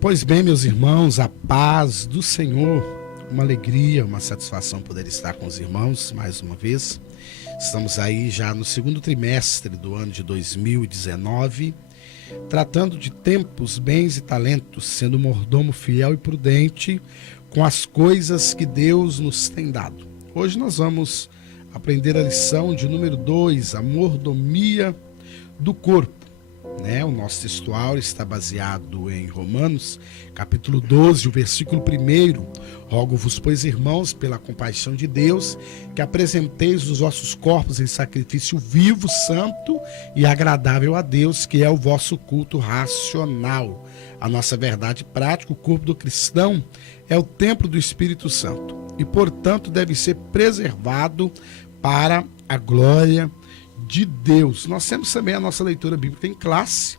Pois bem, meus irmãos, a paz do Senhor, uma alegria, uma satisfação poder estar com os irmãos mais uma vez. Estamos aí já no segundo trimestre do ano de 2019, tratando de tempos, bens e talentos, sendo mordomo fiel e prudente com as coisas que Deus nos tem dado. Hoje nós vamos aprender a lição de número 2, a mordomia do corpo. O nosso textual está baseado em Romanos, capítulo 12, o versículo 1. Rogo-vos, pois, irmãos, pela compaixão de Deus, que apresenteis os vossos corpos em sacrifício vivo, santo e agradável a Deus, que é o vosso culto racional. A nossa verdade prática, o corpo do cristão, é o templo do Espírito Santo e, portanto, deve ser preservado para a glória de Deus. Nós temos também a nossa leitura bíblica em classe,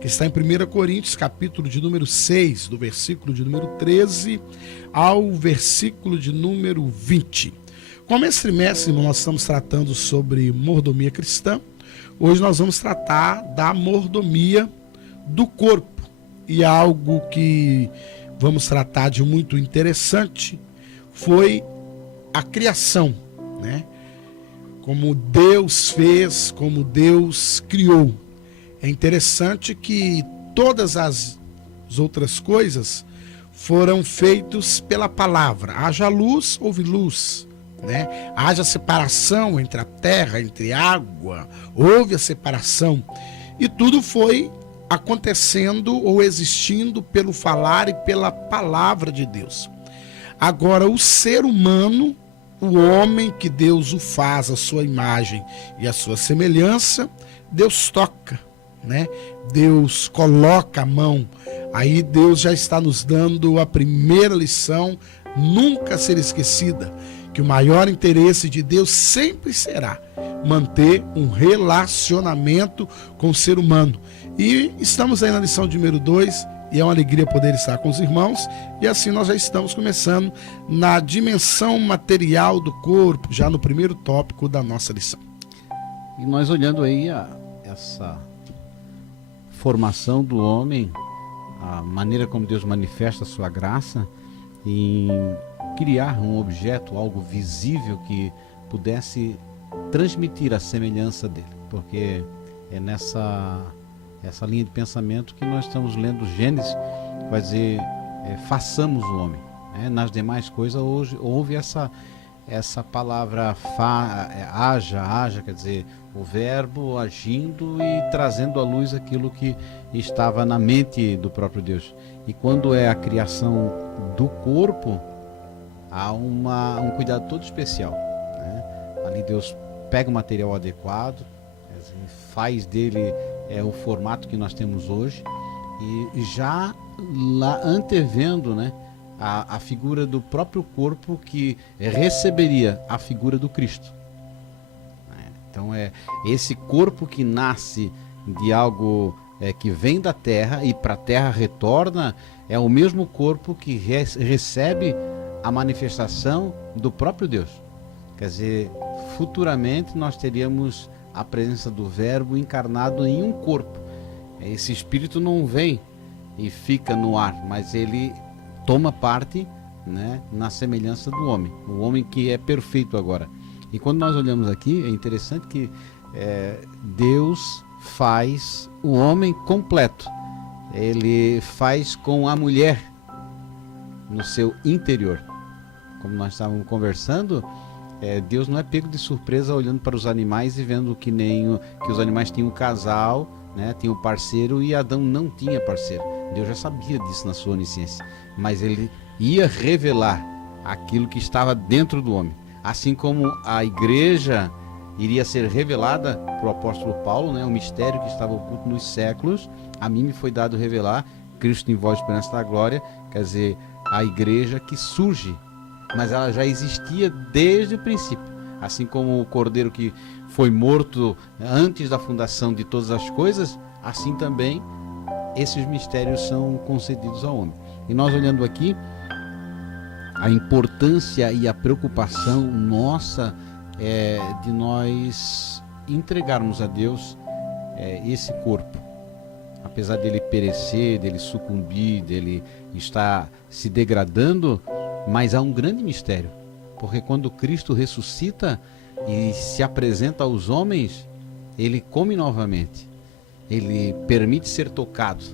que está em 1 Coríntios, capítulo de número 6, do versículo de número 13 ao versículo de número 20. Como esse trimestre nós estamos tratando sobre mordomia cristã, hoje nós vamos tratar da mordomia do corpo. E algo que vamos tratar de muito interessante foi a criação, Como Deus fez, como Deus criou. É interessante que todas as outras coisas foram feitas pela palavra. Haja luz, houve luz. Haja separação entre a terra, entre a água, houve a separação. E tudo foi acontecendo ou existindo pelo falar e pela palavra de Deus. Agora, o ser humano, o homem que Deus o faz a sua imagem e a sua semelhança, Deus toca, Deus coloca a mão. Aí Deus já está nos dando a primeira lição, nunca ser esquecida, que o maior interesse de Deus sempre será manter um relacionamento com o ser humano. E estamos aí na lição de número 2, e é uma alegria poder estar com os irmãos, e assim nós já estamos começando na dimensão material do corpo, já no primeiro tópico da nossa lição. E nós olhando aí essa formação do homem, a maneira como Deus manifesta a sua graça em criar um objeto, algo visível que pudesse transmitir a semelhança dele, porque é nessa linha de pensamento que nós estamos lendo Gênesis, vai dizer, façamos o homem. Nas demais coisas hoje houve essa palavra haja, quer dizer, o verbo agindo e trazendo à luz aquilo que estava na mente do próprio Deus. E quando é a criação do corpo, há um cuidado todo especial. Ali Deus pega o material adequado, faz dele o formato que nós temos hoje, e já lá antevendo a figura do próprio corpo que receberia a figura do Cristo. Então é esse corpo que nasce de algo que vem da terra e para a terra retorna, é o mesmo corpo que recebe a manifestação do próprio Deus. Quer dizer, futuramente nós teríamos a presença do verbo encarnado em um corpo. Esse espírito não vem e fica no ar, mas ele toma parte na semelhança do homem, o homem que é perfeito agora. E quando nós olhamos aqui, é interessante que Deus faz o homem completo. Ele faz com a mulher no seu interior. Como nós estávamos conversando, Deus não é pego de surpresa olhando para os animais e vendo que os animais tinham um casal, tinham um parceiro, e Adão não tinha parceiro. Deus já sabia disso na sua onisciência, mas ele ia revelar aquilo que estava dentro do homem. Assim como a igreja iria ser revelada para o apóstolo Paulo, o mistério que estava oculto nos séculos, a mim me foi dado revelar, Cristo em vós, esperança da glória, quer dizer, a igreja que surge, mas ela já existia desde o princípio. Assim como o cordeiro que foi morto antes da fundação de todas as coisas, assim também esses mistérios são concedidos ao homem. E nós olhando aqui, a importância e a preocupação nossa de nós entregarmos a Deus esse corpo. apesar dele perecer, dele sucumbir, dele estar se degradando, mas há um grande mistério, porque quando Cristo ressuscita e se apresenta aos homens, ele come novamente, ele permite ser tocado.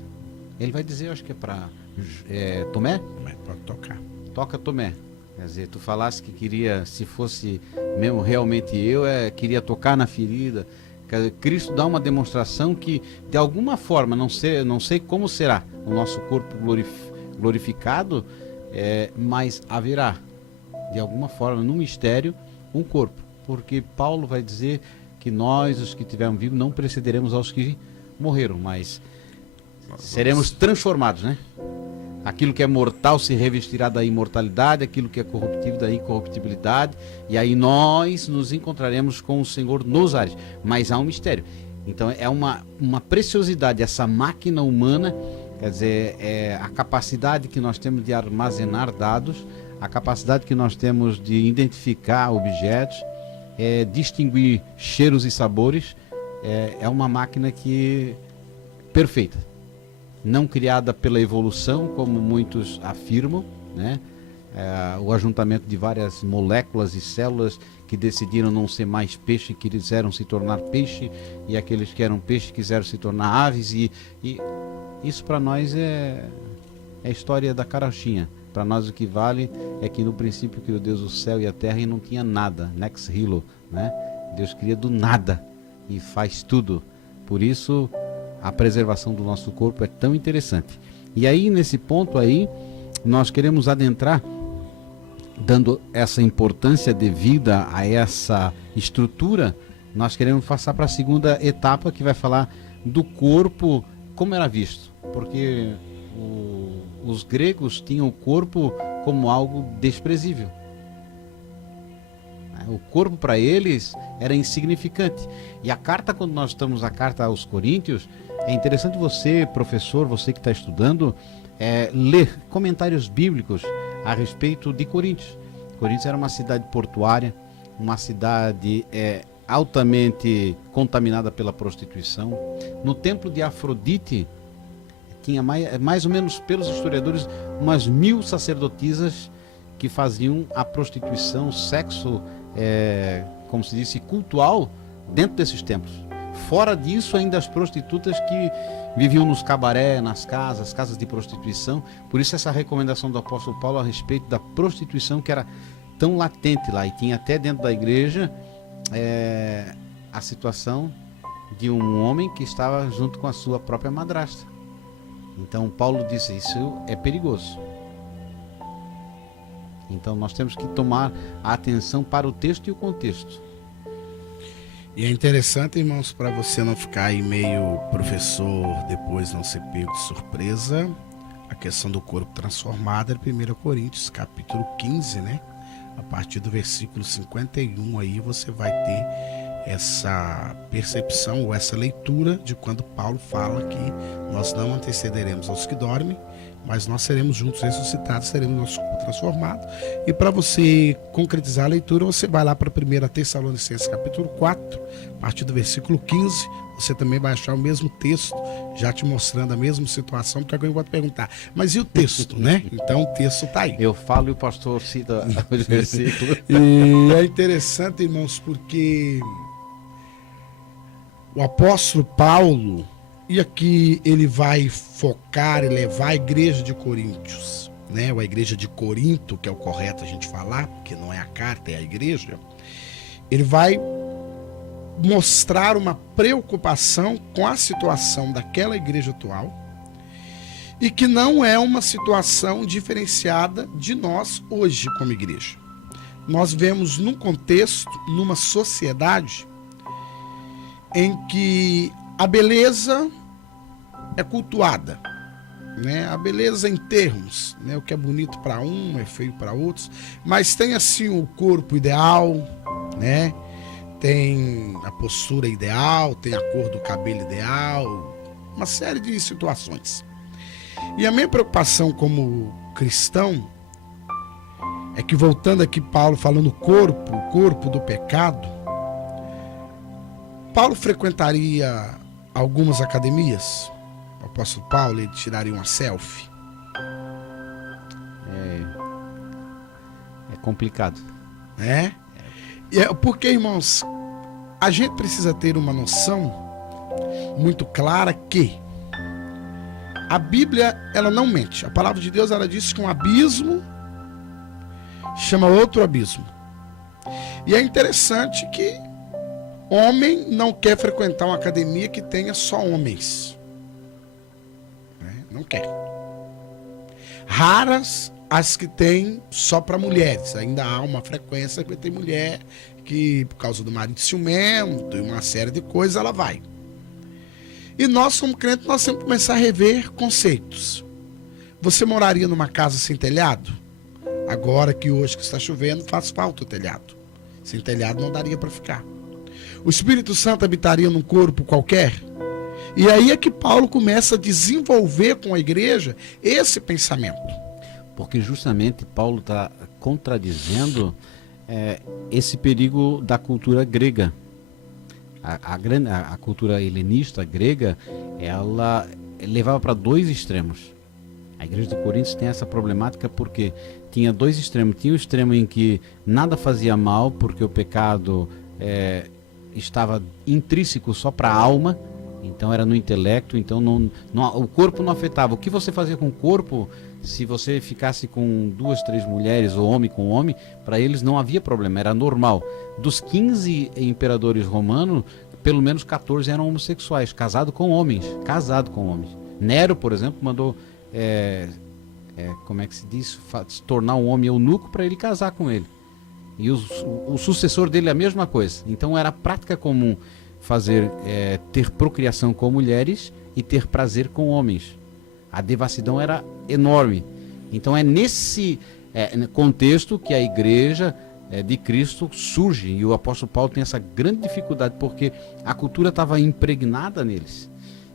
Ele vai dizer, eu acho que é para Tomé? Pode tocar. Toca, Tomé. Quer dizer, tu falasse que queria, se fosse mesmo realmente eu, queria tocar na ferida. Quer dizer, Cristo dá uma demonstração que, de alguma forma, não sei como será o nosso corpo glorificado, mas haverá, de alguma forma, no mistério, um corpo. Porque Paulo vai dizer que nós, os que estivermos vivos, não precederemos aos que morreram, mas seremos transformados, né? Aquilo que é mortal se revestirá da imortalidade, aquilo que é corruptível da incorruptibilidade, e aí nós nos encontraremos com o Senhor nos ares. Mas há um mistério. Então é uma preciosidade essa máquina humana, quer dizer, a capacidade que nós temos de armazenar dados, a capacidade que nós temos de identificar objetos, distinguir cheiros e sabores, é uma máquina que perfeita. Não criada pela evolução, como muitos afirmam, né? O ajuntamento de várias moléculas e células que decidiram não ser mais peixe, que quiseram se tornar peixe, e aqueles que eram peixe quiseram se tornar aves, e isso para nós é a história da carochinha. Para nós o que vale é que no princípio criou Deus o céu e a terra e não tinha nada, nex nihilo, né? Deus cria do nada e faz tudo. Por isso a preservação do nosso corpo é tão interessante. E aí, nesse ponto aí, nós queremos adentrar, dando essa importância devida a essa estrutura, nós queremos passar para a segunda etapa, que vai falar do corpo, como era visto. Porque os gregos tinham o corpo como algo desprezível. O corpo para eles era insignificante. E a carta, quando nós estamos na carta aos Coríntios, é interessante você, professor, você que está estudando, ler comentários bíblicos a respeito de Coríntios. Coríntios era uma cidade portuária, uma cidade altamente contaminada pela prostituição. No templo de Afrodite, tinha mais ou menos, pelos historiadores, umas 1000 sacerdotisas que faziam a prostituição, sexo, como se disse, cultual dentro desses templos. Fora disso, ainda as prostitutas que viviam nos cabaré, nas casas de prostituição. Por isso essa recomendação do apóstolo Paulo a respeito da prostituição, que era tão latente lá. E tinha até dentro da igreja a situação de um homem que estava junto com a sua própria madrasta. Então Paulo disse, isso é perigoso. Então nós temos que tomar a atenção para o texto e o contexto. E é interessante, irmãos, para você não ficar aí meio professor, depois não ser pego de surpresa, a questão do corpo transformado é 1 Coríntios, capítulo 15, né? A partir do versículo 51, aí você vai ter essa percepção ou essa leitura de quando Paulo fala que nós não antecederemos aos que dormem, mas nós seremos juntos ressuscitados, seremos nosso corpo transformado. E para você concretizar a leitura, você vai lá para 1 Tessalonicenses capítulo 4, a partir do versículo 15, você também vai achar o mesmo texto, já te mostrando a mesma situação, porque alguém pode perguntar, mas e o texto, né? Então o texto está aí. Eu falo e o pastor cita os versículos. E é interessante, irmãos, porque o apóstolo Paulo, e aqui ele vai focar e levar a igreja de Coríntios, né? Ou a igreja de Corinto, que é o correto a gente falar, porque não é a carta, é a igreja. Ele vai mostrar uma preocupação com a situação daquela igreja atual e que não é uma situação diferenciada de nós hoje como igreja. Nós vemos num contexto, numa sociedade em que a beleza é cultuada, né? A beleza em termos, né? O que é bonito para um é feio para outros, mas tem assim o corpo ideal, né? Tem a postura ideal, tem a cor do cabelo ideal, uma série de situações. E a minha preocupação como cristão é que, voltando aqui Paulo falando o corpo do pecado, Paulo frequentaria algumas academias? o apóstolo Paulo, ele tiraria uma selfie? É complicado. É? Porque, irmãos, a gente precisa ter uma noção muito clara que a Bíblia, ela não mente. A palavra de Deus, ela diz que um abismo chama outro abismo. E é interessante que homem não quer frequentar uma academia que tenha só homens. Não quer. Raras as que tem só para mulheres. Ainda há uma frequência que tem mulher que, por causa do marido ciumento e uma série de coisas, ela vai. E nós, como crentes, nós temos que começar a rever conceitos. Você moraria numa casa sem telhado? Agora que hoje que está chovendo, faz falta o telhado. Sem telhado não daria para ficar. O Espírito Santo habitaria num corpo qualquer? E aí é que Paulo começa a desenvolver com a igreja esse pensamento. Porque justamente Paulo está contradizendo esse perigo da cultura grega. A cultura helenista grega, ela levava para dois extremos. A igreja de Coríntios tem essa problemática porque tinha dois extremos. Tinha o extremo em que nada fazia mal, porque o pecado estava intrínseco só para a alma, então era no intelecto, então o corpo não afetava. O que você fazia com o corpo, se você ficasse com 2, 3 mulheres, ou homem com homem, para eles não havia problema, era normal. Dos 15 imperadores romanos, pelo menos 14 eram homossexuais, casado com homens. Nero, por exemplo, mandou, como é que se diz, tornar um homem eunuco para ele casar com ele. E o sucessor dele é a mesma coisa. Então era prática comum ter procriação com mulheres e ter prazer com homens. A devassidão era enorme. Então é nesse contexto que a igreja de Cristo surge, e o apóstolo Paulo tem essa grande dificuldade, porque a cultura estava impregnada neles.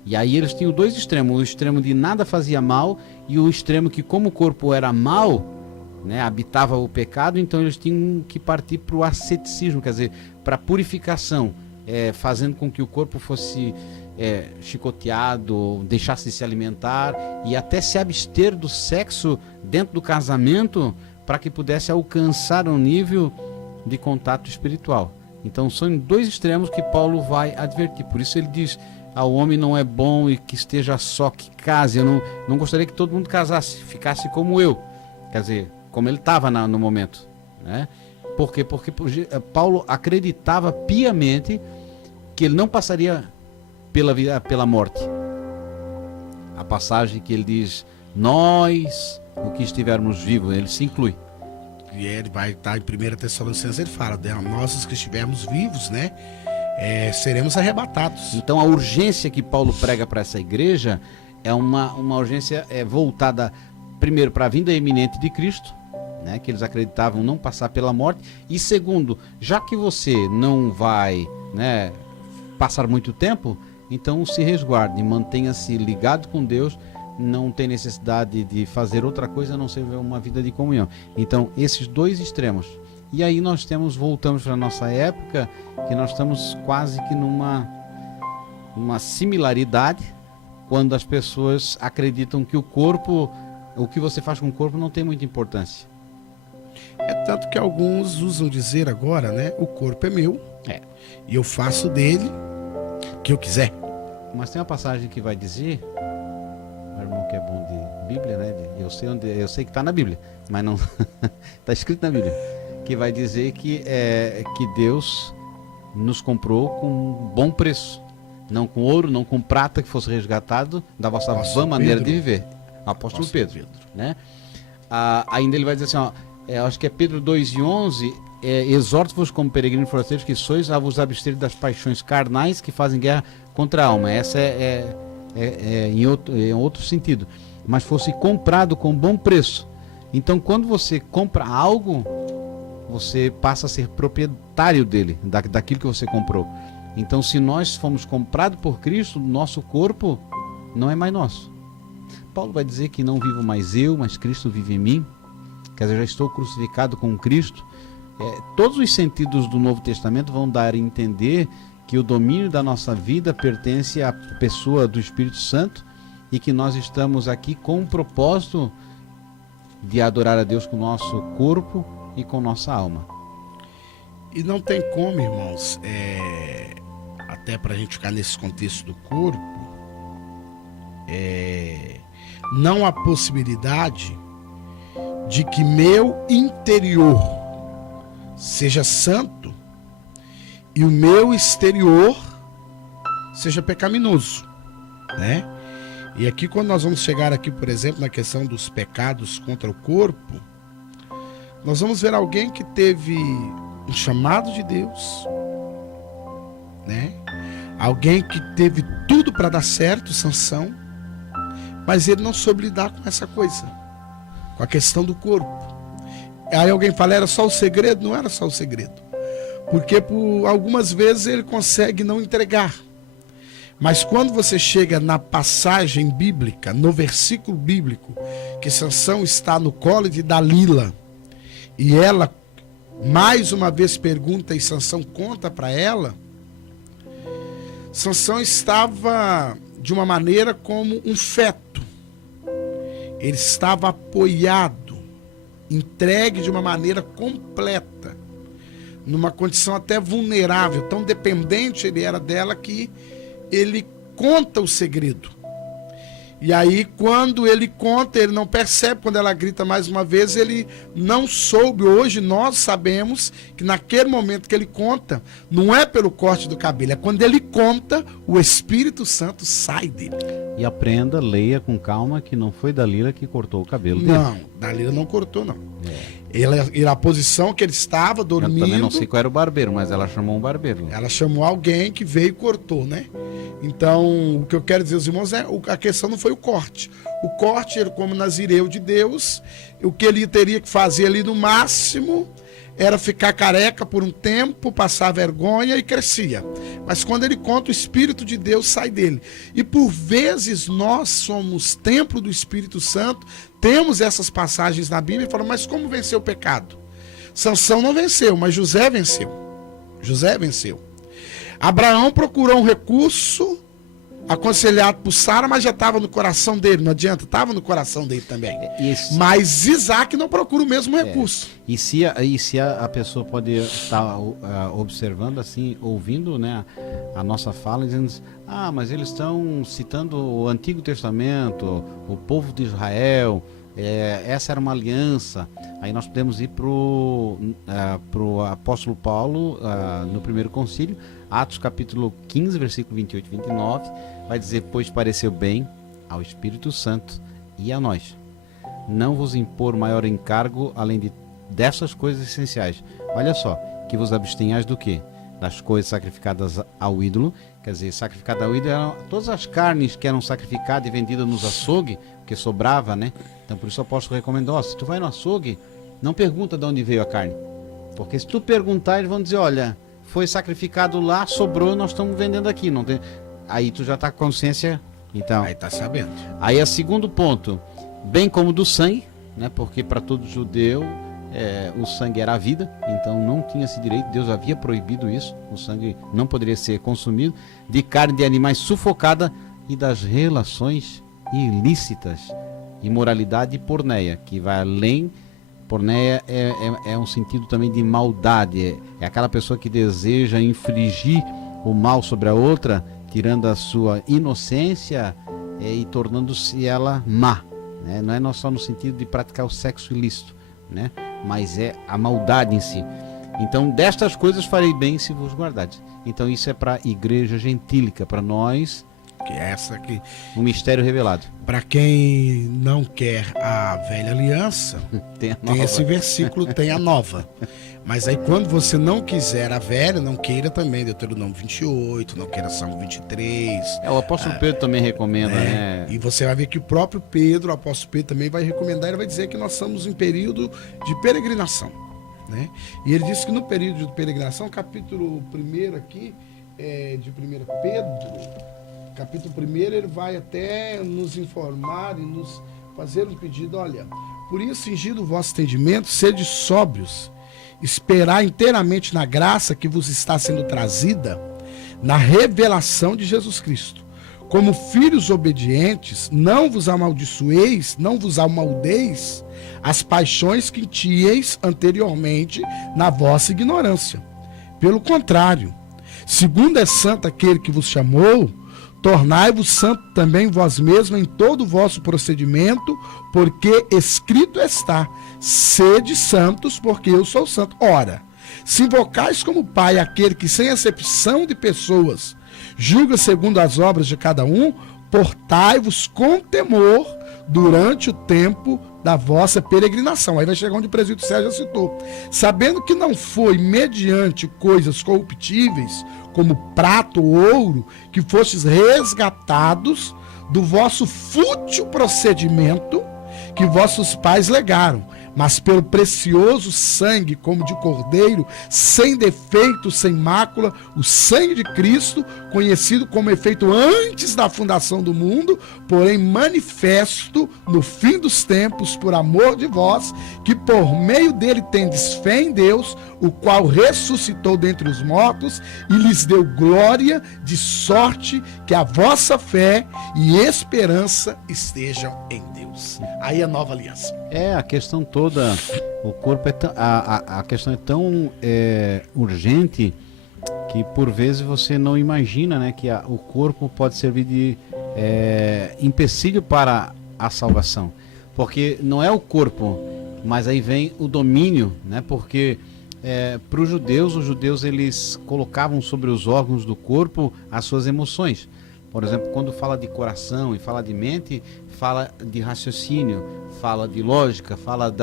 E aí eles tinham dois extremos, o extremo de nada fazia mal, e o extremo que, como o corpo era mal, habitava o pecado, então eles tinham que partir para o asceticismo, quer dizer, para a purificação, fazendo com que o corpo fosse chicoteado, deixasse de se alimentar e até se abster do sexo dentro do casamento, para que pudesse alcançar um nível de contato espiritual. Então são dois extremos que Paulo vai advertir. Por isso ele diz: o homem não é bom e que esteja só, que case. Eu não gostaria que todo mundo casasse, ficasse como eu, quer dizer, como ele estava no momento, né? Por quê? Porque Paulo acreditava piamente que ele não passaria pela morte. A passagem que ele diz: nós, o que estivermos vivos, ele se inclui. E ele vai estar em 1 Tessalonicenses, ele fala: nós os que estivermos vivos, seremos arrebatados. Então a urgência que Paulo prega para essa igreja é uma urgência voltada primeiro para a vinda iminente de Cristo, que eles acreditavam não passar pela morte, e segundo, já que você não vai passar muito tempo, então se resguarde, mantenha-se ligado com Deus, não tem necessidade de fazer outra coisa a não ser uma vida de comunhão. Então esses dois extremos. E aí nós voltamos para a nossa época, que nós estamos quase que numa similaridade, quando as pessoas acreditam que o que você faz com o corpo não tem muita importância. É tanto que alguns usam dizer agora, o corpo é meu, e eu faço dele o que eu quiser. Mas tem uma passagem que vai dizer, meu irmão que é bom de Bíblia, eu sei que está na Bíblia, mas não está escrito na Bíblia, que vai dizer que Deus nos comprou com um bom preço, não com ouro, não com prata, que fosse resgatado da vossa vã maneira de viver. Apóstolo Pedro. Ainda ele vai dizer assim, acho que é Pedro 2:11, exorto-vos como peregrinos forasteiros que sois, a vos abster das paixões carnais que fazem guerra contra a alma. Essa em outro sentido, mas fosse comprado com bom preço. Então quando você compra algo, você passa a ser proprietário dele, daquilo que você comprou. Então se nós fomos comprados por Cristo, nosso corpo não é mais nosso. Paulo vai dizer que não vivo mais eu, mas Cristo vive em mim. Quer dizer, já estou crucificado com Cristo. Todos os sentidos do Novo Testamento vão dar a entender que o domínio da nossa vida pertence à pessoa do Espírito Santo, e que nós estamos aqui com o propósito de adorar a Deus com o nosso corpo e com nossa alma. E não tem como, irmãos, até para a gente ficar nesse contexto do corpo, não há possibilidade de que meu interior seja santo e o meu exterior seja pecaminoso, né? E aqui, quando nós vamos chegar aqui, por exemplo, na questão dos pecados contra o corpo, nós vamos ver alguém que teve um chamado de Deus, né? Alguém que teve tudo para dar certo, Sansão, mas ele não soube lidar com essa coisa, com a questão do corpo. Aí alguém fala, era só o segredo? Não era só o segredo, porque por algumas vezes ele consegue não entregar. Mas quando você chega na passagem bíblica, no versículo bíblico, que Sansão está no colo de Dalila, e ela mais uma vez pergunta e Sansão conta para ela, Sansão estava de uma maneira como um feto. Ele estava apoiado, entregue de uma maneira completa, numa condição até vulnerável, tão dependente ele era dela que ele conta o segredo. E aí, quando ele conta, ele não percebe, quando ela grita mais uma vez, ele não soube. Hoje nós sabemos que naquele momento que ele conta, não é pelo corte do cabelo, é quando ele conta, o Espírito Santo sai dele. E aprenda, leia com calma, que não foi Dalila que cortou o cabelo dele. Não, Dalila não cortou, não. A posição que ele estava dormindo... Eu também não sei qual era o barbeiro, mas ela chamou um barbeiro. Ela chamou alguém que veio e cortou, né? Então, o que eu quero dizer aos irmãos a questão não foi o corte. O corte, ele, como nazireu de Deus, o que ele teria que fazer ali no máximo era ficar careca por um tempo, passar vergonha e crescia. Mas quando ele conta, o Espírito de Deus sai dele. E por vezes nós somos templo do Espírito Santo, temos essas passagens na Bíblia e falamos, mas como vencer o pecado? Sansão não venceu, mas José venceu. José venceu. Abraão procurou um recurso aconselhado por Sara, mas já estava no coração dele, não adianta, estava no coração dele também. Mas Isaac não procura o mesmo recurso. E se a pessoa pode estar observando assim, ouvindo, né, a nossa fala, dizendo, mas eles estão citando o Antigo Testamento, o povo de Israel, essa era uma aliança. Aí nós podemos ir pro apóstolo Paulo, no primeiro concílio, Atos capítulo 15, versículo 28 e 29, vai dizer, pois pareceu bem ao Espírito Santo e a nós não vos impor maior encargo além dessas coisas essenciais. Olha só, que vos abstenhais do quê? Das coisas sacrificadas ao ídolo. Quer dizer, sacrificado ao ídolo eram todas as carnes que eram sacrificadas e vendidas nos açougue, que sobrava, né? Então por isso o apóstolo recomendou, se tu vai no açougue, não pergunta de onde veio a carne, porque se tu perguntar, eles vão dizer, olha, foi sacrificado lá, sobrou, nós estamos vendendo aqui. Não tem... Aí tu já está com consciência. Então, aí está sabendo. Aí é segundo ponto, bem como do sangue, né? Porque para todo judeu o sangue era a vida, então não tinha esse direito, Deus havia proibido isso, o sangue não poderia ser consumido, de carne de animais sufocada e das relações ilícitas, imoralidade e porneia, que vai além. Porneia é um sentido também de maldade, é aquela pessoa que deseja infligir o mal sobre a outra, tirando a sua inocência e tornando-se ela má, né? Não é só no sentido de praticar o sexo ilícito, né? Mas é a maldade em si. Então, destas coisas farei bem se vos guardardes. Então isso é para a igreja gentílica, para nós, que é essa aqui, um mistério revelado. Para quem não quer a velha aliança, tem esse versículo, tem a nova. Mas aí quando você não quiser a velha, não queira também Deuteronômio 28, não queira Salmo 23. O apóstolo Pedro também recomenda, né? E você vai ver que o próprio Pedro, o apóstolo Pedro também vai recomendar, ele vai dizer que nós estamos em período de peregrinação, né? E ele diz que no período de peregrinação, capítulo 1 aqui, de 1 Pedro, capítulo 1, ele vai até nos informar e nos fazer um pedido, olha, por isso, cingido o vosso entendimento, sede sóbrios, esperar inteiramente na graça que vos está sendo trazida, na revelação de Jesus Cristo. como filhos obedientes, não vos amaldiçoeis, não vos amaldeis as paixões que tinhais anteriormente na vossa ignorância. Pelo contrário, segundo é santo aquele que vos chamou, tornai-vos santo também vós mesmos em todo o vosso procedimento, porque escrito está: sede santos, porque eu sou santo. Ora, se invocais como Pai aquele que sem acepção de pessoas julga segundo as obras de cada um, portai-vos com temor durante o tempo da vossa peregrinação. Aí vai chegar onde o presbítero Sérgio já citou. Sabendo que não foi mediante coisas corruptíveis, como prata ou ouro, que fostes resgatados do vosso fútil procedimento que vossos pais legaram, mas pelo precioso sangue, como de cordeiro, sem defeito, sem mácula, o sangue de Cristo, conhecido como efeito antes da fundação do mundo, porém manifesto no fim dos tempos, por amor de vós, que por meio dele tendes fé em Deus, o qual ressuscitou dentre os mortos e lhes deu glória, de sorte que a vossa fé e esperança estejam em Deus. Aí a nova aliança. A questão toda, o corpo a questão é tão urgente que por vezes você não imagina, né, que o corpo pode servir de empecilho para a salvação, porque não é o corpo, mas aí vem o domínio, né, porque para os judeus eles colocavam sobre os órgãos do corpo as suas emoções. Por exemplo, quando fala de coração e fala de mente, fala de raciocínio, fala de lógica, fala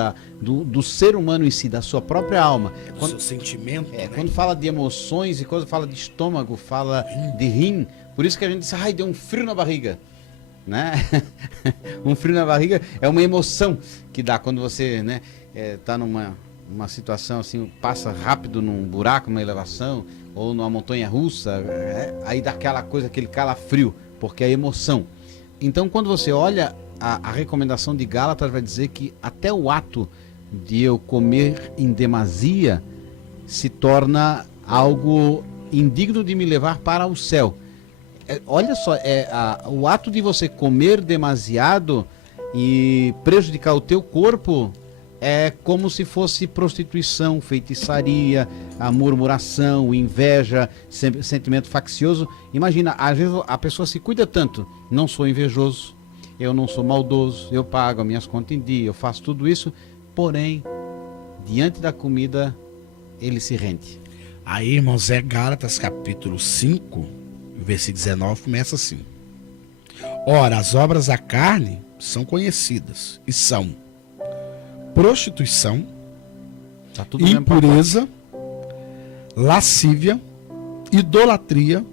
do ser humano em si, da sua própria alma. Do seu sentimento, né? Quando fala de emoções e coisa, fala de estômago, fala de rim. Por isso que a gente diz, ai, deu um frio na barriga, né? Um frio na barriga é uma emoção que dá quando você, né, tá numa situação assim, passa rápido num buraco, numa elevação, ou numa montanha russa, aí dá aquela coisa, aquele calafrio, porque é emoção. Então, quando você olha a recomendação de Gálatas, vai dizer que até o ato de eu comer em demasia se torna algo indigno de me levar para o céu. Olha só, o ato de você comer demasiado e prejudicar o teu corpo é como se fosse prostituição, feitiçaria, a murmuração, inveja, sentimento faccioso. Imagina, às vezes a pessoa se cuida tanto, não sou invejoso, eu não sou maldoso, eu pago as minhas contas em dia, eu faço tudo isso, porém, diante da comida, ele se rende. Aí, irmãos, Gálatas capítulo 5, versículo 19, começa assim: ora, as obras da carne são conhecidas, e são prostituição, impureza, lascívia, idolatria,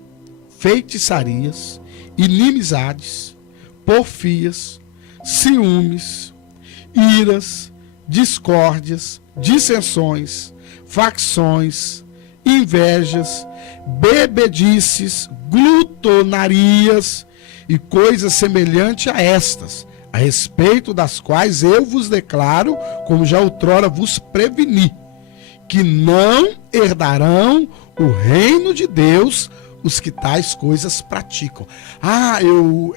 feitiçarias, inimizades, porfias, ciúmes, iras, discórdias, dissensões, facções, invejas, bebedices, glutonarias e coisas semelhantes a estas, a respeito das quais eu vos declaro, como já outrora vos preveni, que não herdarão o reino de Deus os que tais coisas praticam.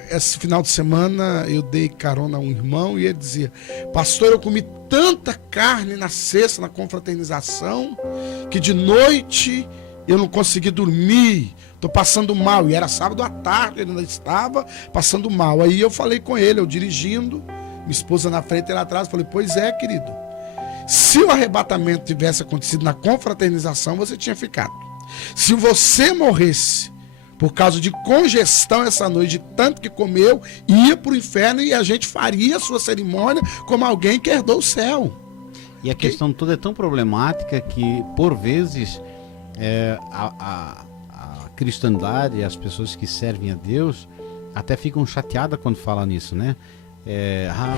Esse final de semana eu dei carona a um irmão e ele dizia: pastor, eu comi tanta carne na sexta, na confraternização, que de noite eu não consegui dormir, tô passando mal. E era sábado à tarde, ele ainda estava passando mal. Aí eu falei com ele, eu dirigindo, minha esposa na frente e ele atrás, falei: pois é, querido, se o arrebatamento tivesse acontecido na confraternização, você tinha ficado. Se você morresse por causa de congestão essa noite, de tanto que comeu, ia para o inferno e a gente faria a sua cerimônia como alguém que herdou o céu. E a questão toda é tão problemática que, por vezes, a cristandade, as pessoas que servem a Deus, até ficam chateadas quando falam nisso, né?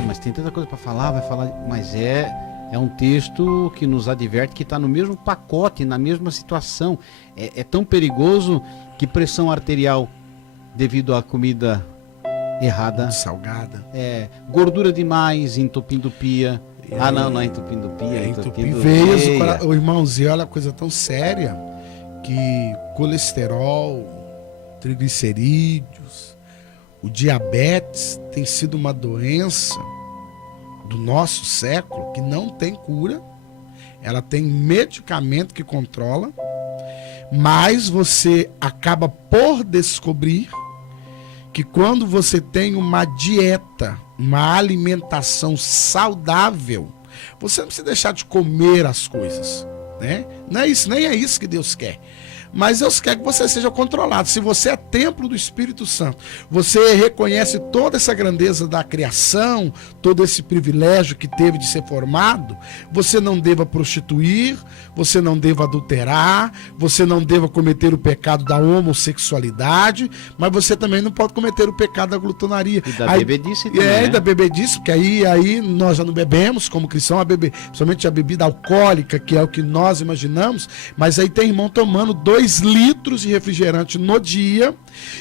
Mas tem tanta coisa para falar, vai falar, mas é um texto que nos adverte que está no mesmo pacote, na mesma situação. É tão perigoso que pressão arterial devido à comida errada, salgada, gordura demais, entupindupia. Não é entupindupia, é entupir veias. Irmãos, e olha a coisa tão séria, que colesterol, triglicerídeos, O diabetes tem sido uma doença do nosso século que não tem cura. Ela tem medicamento que controla, mas você acaba por descobrir que quando você tem uma dieta, uma alimentação saudável, você não precisa deixar de comer as coisas, né? Não é isso, nem é isso que Deus quer. Mas Deus quer que você seja controlado. Se você é templo do Espírito Santo, você reconhece toda essa grandeza da criação, todo esse privilégio que teve de ser formado, você não deva prostituir, você não deva adulterar, você não deva cometer o pecado da homossexualidade, mas você também não pode cometer o pecado da glutonaria. E da bebedice também, e né? da bebedice, porque aí nós já não bebemos como cristão, principalmente a bebida alcoólica, que é o que nós imaginamos, mas aí tem irmão tomando 2 litros de refrigerante no dia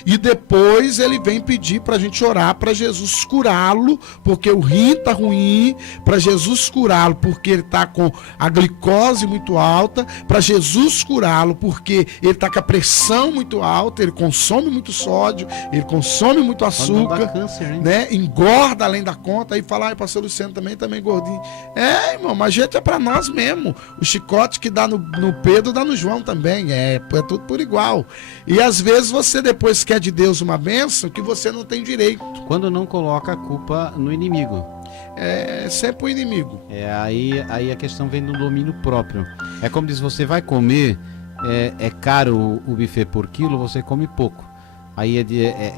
e depois ele vem pedir pra gente orar pra Jesus curá-lo, porque o rim tá ruim, pra Jesus curá-lo porque ele tá com a glicose muito alta, pra Jesus curá-lo porque ele tá com a pressão muito alta, ele consome muito sódio, ele consome muito açúcar, câncer, né? Engorda além da conta, aí fala, pastor Luciano também gordinho. Irmão, mas a gente é pra nós mesmo. O chicote que dá no Pedro dá no João também, é tudo por igual. E às vezes você depois quer de Deus uma bênção que você não tem direito. Quando não coloca a culpa no inimigo. É sempre o inimigo. Aí a questão vem do domínio próprio. É como diz, você vai comer, é caro o buffet por quilo, você come pouco. Aí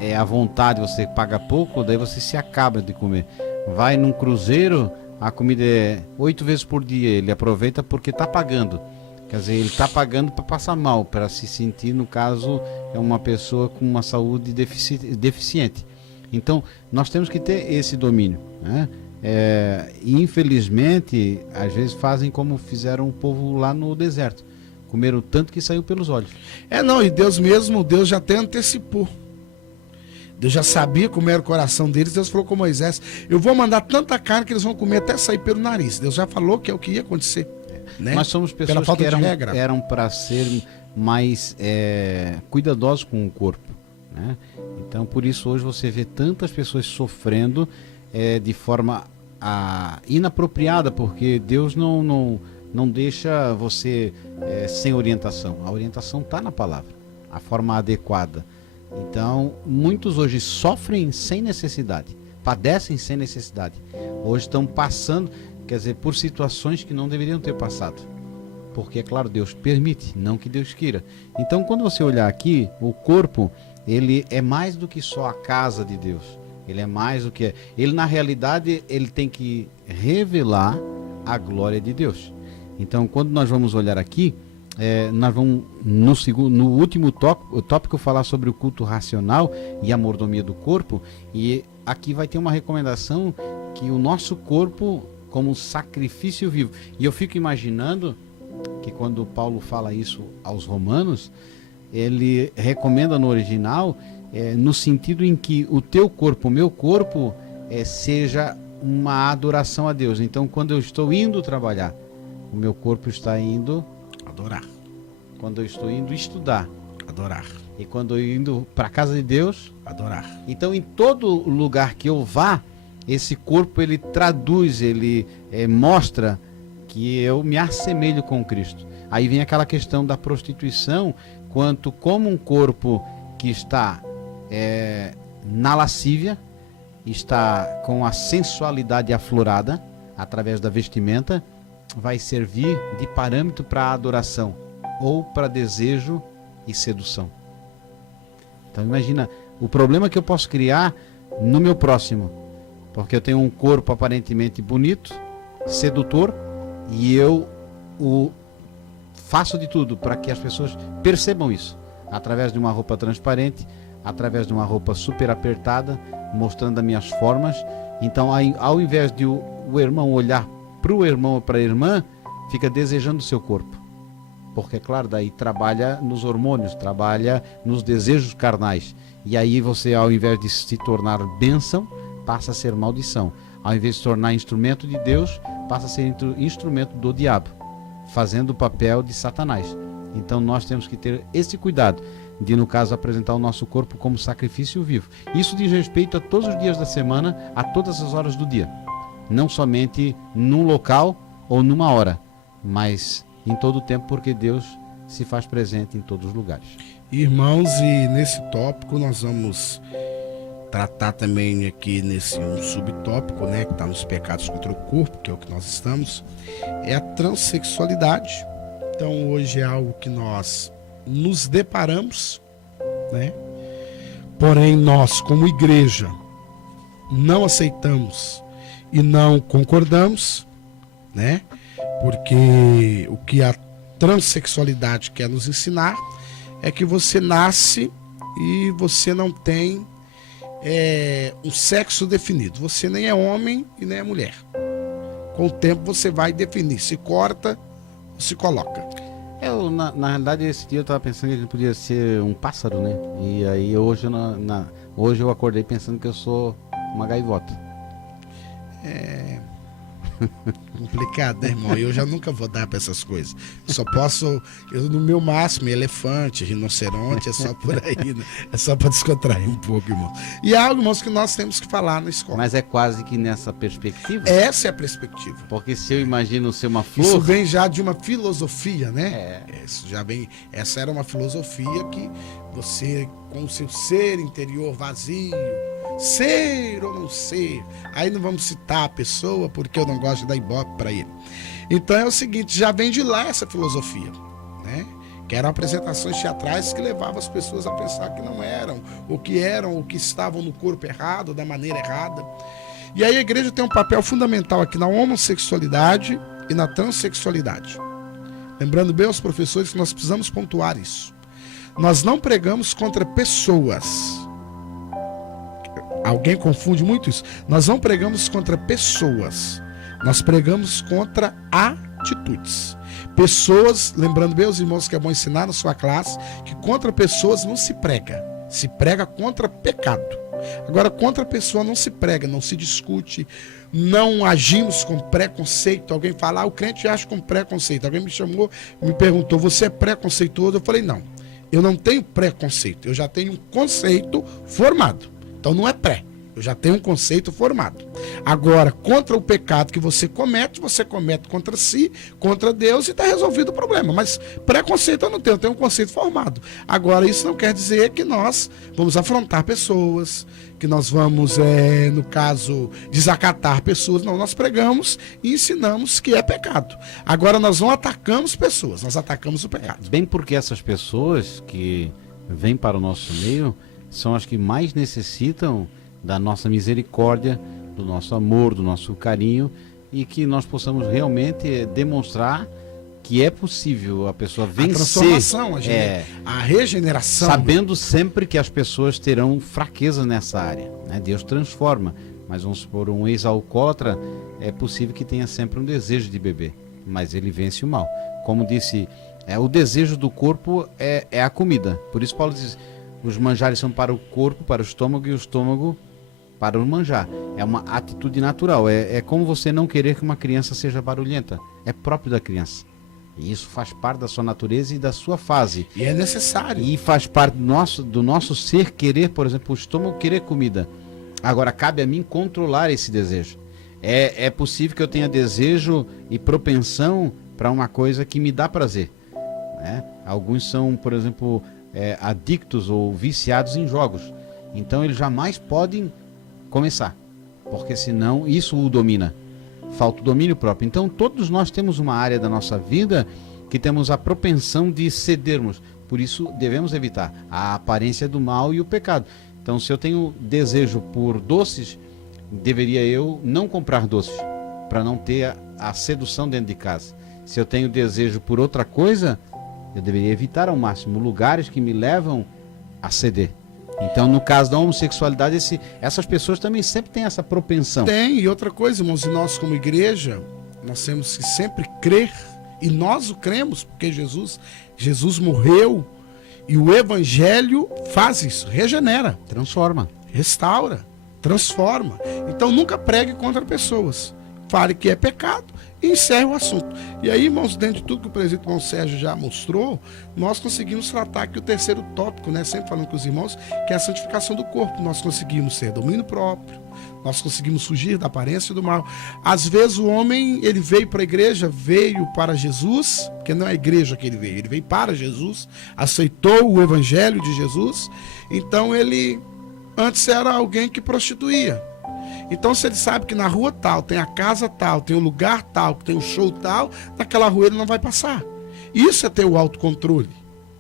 é à vontade, você paga pouco, daí você se acaba de comer. Vai num cruzeiro, a comida é 8 vezes por dia, ele aproveita porque está pagando. Quer dizer, ele está pagando para passar mal, para se sentir, no caso, é uma pessoa com uma saúde deficiente. Então, nós temos que ter esse domínio, né? Infelizmente, às vezes fazem como fizeram o povo lá no deserto. Comeram tanto que saiu pelos olhos. E Deus já até antecipou. Deus já sabia como era o coração deles. Deus falou com Moisés, eu vou mandar tanta carne que eles vão comer até sair pelo nariz. Deus já falou que é o que ia acontecer. Né? Nós somos pessoas que eram para ser mais cuidadosos com o corpo, né? Então por isso hoje você vê tantas pessoas sofrendo de forma inapropriada, porque Deus não deixa você sem orientação. A orientação está na palavra, a forma adequada. Então muitos hoje sofrem sem necessidade, padecem sem necessidade. Hoje estão passando, quer dizer, por situações que não deveriam ter passado. Porque, é claro, Deus permite, não que Deus queira. Então, quando você olhar aqui, o corpo, ele é mais do que só a casa de Deus. Ele é mais do que... Ele, na realidade, ele tem que revelar a glória de Deus. Então, quando nós vamos olhar aqui, nós vamos, no último tópico, falar sobre o culto racional e a mordomia do corpo. E aqui vai ter uma recomendação que o nosso corpo... como um sacrifício vivo. E eu fico imaginando que quando Paulo fala isso aos romanos, ele recomenda no original, no sentido em que o teu corpo, o meu corpo, seja uma adoração a Deus. Então, quando eu estou indo trabalhar, o meu corpo está indo adorar. Quando eu estou indo estudar, adorar. E quando eu indo para a casa de Deus, adorar. Então, em todo lugar que eu vá, esse corpo ele traduz, ele mostra que eu me assemelho com Cristo. Aí vem aquela questão da prostituição, como um corpo que está na lascívia, está com a sensualidade aflorada através da vestimenta, vai servir de parâmetro para adoração ou para desejo e sedução. Então imagina o problema que eu posso criar no meu próximo. Porque eu tenho um corpo aparentemente bonito, sedutor, e eu faço de tudo para que as pessoas percebam isso. Através de uma roupa transparente, através de uma roupa super apertada, mostrando as minhas formas. Então, ao invés de o irmão olhar para o irmão ou para a irmã, fica desejando o seu corpo. Porque, claro, daí trabalha nos hormônios, trabalha nos desejos carnais. E aí você, ao invés de se tornar bênção, passa a ser maldição. Ao invés de se tornar instrumento de Deus, passa a ser instrumento do diabo, fazendo o papel de Satanás. Então nós temos que ter esse cuidado de, no caso, apresentar o nosso corpo como sacrifício vivo. Isso diz respeito a todos os dias da semana, a todas as horas do dia. Não somente num local ou numa hora, mas em todo o tempo, porque Deus se faz presente em todos os lugares. Irmãos, e nesse tópico nós vamos tratar também aqui nesse um subtópico, né, que está nos pecados contra o corpo, que é o que nós estamos, é a transexualidade. Então hoje é algo que nós nos deparamos, né? Porém nós, como igreja, não aceitamos e não concordamos, né? Porque o que a transexualidade quer nos ensinar é que você nasce e você não tem um sexo definido. Você nem é homem e nem é mulher. Com o tempo você vai definir se corta ou se coloca. Na realidade, esse dia eu estava pensando que ele podia ser um pássaro, né? E aí hoje, hoje eu acordei pensando que eu sou uma gaivota. É complicado, né, irmão? Eu já nunca vou dar para essas coisas. Só posso, no meu máximo, elefante, rinoceronte, é só por aí, né? É só para descontrair um pouco, irmão. E é algo, irmãos, que nós temos que falar na escola. Mas é quase que nessa perspectiva? Essa é a perspectiva. Porque se eu imagino ser uma flor... Isso vem já de uma filosofia, né? Isso já vem... Essa era uma filosofia que você, com o seu ser interior vazio, ser ou não ser, aí não vamos citar a pessoa porque eu não gosto de dar ibope para ele. Então é o seguinte, já vem de lá essa filosofia, né? Que eram apresentações teatrais que levavam as pessoas a pensar que não eram, ou que estavam no corpo errado, da maneira errada. E aí a igreja tem um papel fundamental aqui na homossexualidade e na transexualidade. Lembrando bem aos professores que nós precisamos pontuar isso. Nós não pregamos contra pessoas. Alguém confunde muito isso. Nós não pregamos contra pessoas. Nós pregamos contra atitudes. Pessoas, lembrando bem os irmãos que é bom ensinar na sua classe, que contra pessoas não se prega. Se prega contra pecado. Agora, contra a pessoa não se prega, não se discute, não agimos com preconceito. Alguém fala, o crente age com preconceito. Alguém me chamou, me perguntou, você é preconceituoso? Eu falei, não, eu não tenho preconceito, eu já tenho um conceito formado. Então não é pré, eu já tenho um conceito formado. Agora, contra o pecado que você comete contra si, contra Deus e está resolvido o problema. Mas preconceito eu tenho um conceito formado. Agora, isso não quer dizer que nós vamos afrontar pessoas, que nós vamos, no caso, desacatar pessoas. Não, nós pregamos e ensinamos que é pecado. Agora, nós não atacamos pessoas, nós atacamos o pecado. Bem porque essas pessoas que vêm para o nosso meio são as que mais necessitam da nossa misericórdia, do nosso amor, do nosso carinho, e que nós possamos realmente demonstrar que é possível a pessoa vencer. A transformação, a regeneração. Sabendo sempre que as pessoas terão fraqueza nessa área, né? Deus transforma, mas vamos supor, um ex-alcoólatra, é possível que tenha sempre um desejo de beber, mas ele vence o mal. Como disse, o desejo do corpo é a comida. Por isso Paulo diz, os manjares são para o corpo, para o estômago, e o estômago para o manjar. É uma atitude natural. É como você não querer que uma criança seja barulhenta. É próprio da criança. E isso faz parte da sua natureza e da sua fase. E é necessário. E faz parte do nosso ser querer, por exemplo, o estômago querer comida. Agora, cabe a mim controlar esse desejo. É possível que eu tenha desejo e propensão para uma coisa que me dá prazer, né? Alguns são, por exemplo... adictos ou viciados em jogos. Então eles jamais podem começar, porque senão isso o domina. Falta o domínio próprio. Então todos nós temos uma área da nossa vida que temos a propensão de cedermos. Por isso devemos evitar a aparência do mal e o pecado. Então se eu tenho desejo por doces, deveria eu não comprar doces, para não ter a sedução dentro de casa. Se eu tenho desejo por outra coisa, eu deveria evitar ao máximo lugares que me levam a ceder. Então, no caso da homossexualidade, essas pessoas também sempre têm essa propensão. Tem, e outra coisa, irmãos, e nós como igreja, nós temos que sempre crer, e nós o cremos, porque Jesus morreu, e o Evangelho faz isso, regenera. Transforma. Restaura, transforma. Então, nunca pregue contra pessoas. fale que é pecado e encerre o assunto. E aí, irmãos, dentro de tudo que o presbítero irmão Sérgio já mostrou, nós conseguimos tratar aqui o terceiro tópico, né? Sempre falando com os irmãos, que é a santificação do corpo. Nós conseguimos ter domínio próprio, nós conseguimos fugir da aparência do mal. Às vezes o homem, ele veio para a igreja, veio para Jesus, porque não é a igreja que ele veio para Jesus, aceitou o evangelho de Jesus, então ele antes era alguém que prostituía. Então, se ele sabe que na rua tal, tem a casa tal, tem o lugar tal, que tem o show tal, naquela rua ele não vai passar. Isso é ter o autocontrole,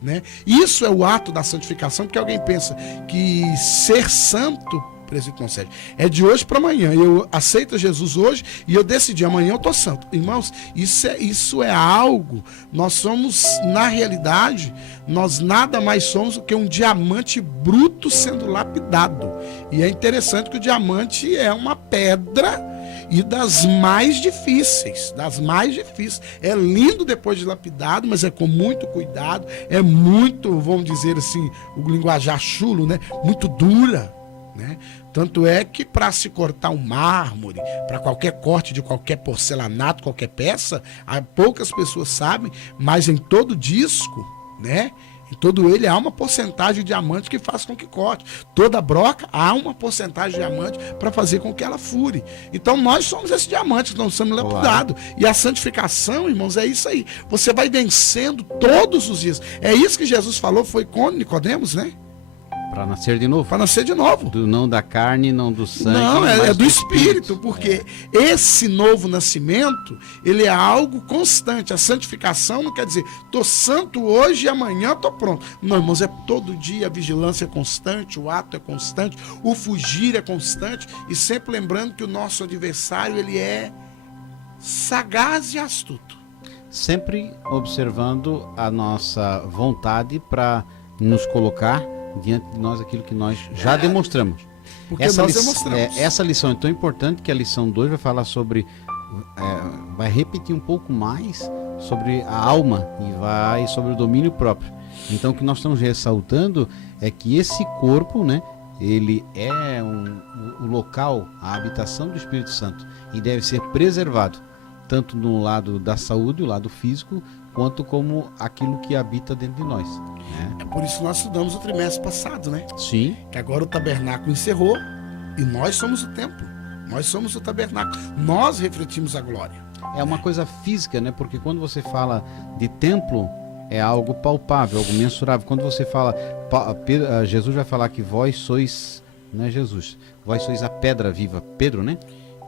né? Isso é o ato da santificação, porque alguém pensa que ser santo, presbítero Sérgio, é de hoje para amanhã. Eu aceito Jesus hoje e eu decidi, amanhã eu estou santo. Irmãos, isso é algo, nós somos, na realidade, nós nada mais somos do que um diamante bruto sendo lapidado. E é interessante que o diamante é uma pedra e das mais difíceis, É lindo depois de lapidado, mas é com muito cuidado, é muito, vamos dizer assim, o linguajar chulo, né? Muito dura, né? Tanto é que para se cortar um mármore, para qualquer corte de qualquer porcelanato, qualquer peça, poucas pessoas sabem, mas em todo disco, né? Em todo ele há uma porcentagem de diamante que faz com que corte. Toda broca há uma porcentagem de diamante para fazer com que ela fure. Então nós somos esse diamante que nós somos lapidados. E a santificação, irmãos, é isso aí. Você vai vencendo todos os dias. É isso que Jesus falou, foi com Nicodemos, né? Para nascer de novo. Para nascer de novo. Não da carne, não do sangue. Não, é do espírito, porque esse novo nascimento, ele é algo constante. A santificação não quer dizer, estou santo hoje e amanhã estou pronto. Não, irmãos, é todo dia, a vigilância é constante, o ato é constante, o fugir é constante, e sempre lembrando que o nosso adversário, ele é sagaz e astuto. Sempre observando a nossa vontade para nos colocar diante de nós aquilo que nós já demonstramos. Porque nós demonstramos. Essa lição é tão importante que a lição 2 vai falar sobre, vai repetir um pouco mais sobre a alma e vai sobre o domínio próprio. Então o que nós estamos ressaltando é que esse corpo, né, ele é o local, a habitação do Espírito Santo e deve ser preservado, tanto no lado da saúde, o lado físico, quanto como aquilo que habita dentro de nós, né? É por isso que nós estudamos o trimestre passado, né? Sim. Que agora o tabernáculo encerrou e nós somos o templo. Nós somos o tabernáculo. Nós refletimos a glória. É uma coisa física, né? Porque quando você fala de templo, é algo palpável, algo mensurável. Quando você fala, Jesus vai falar que vós sois, não é Jesus, vós sois a pedra viva. Pedro, né?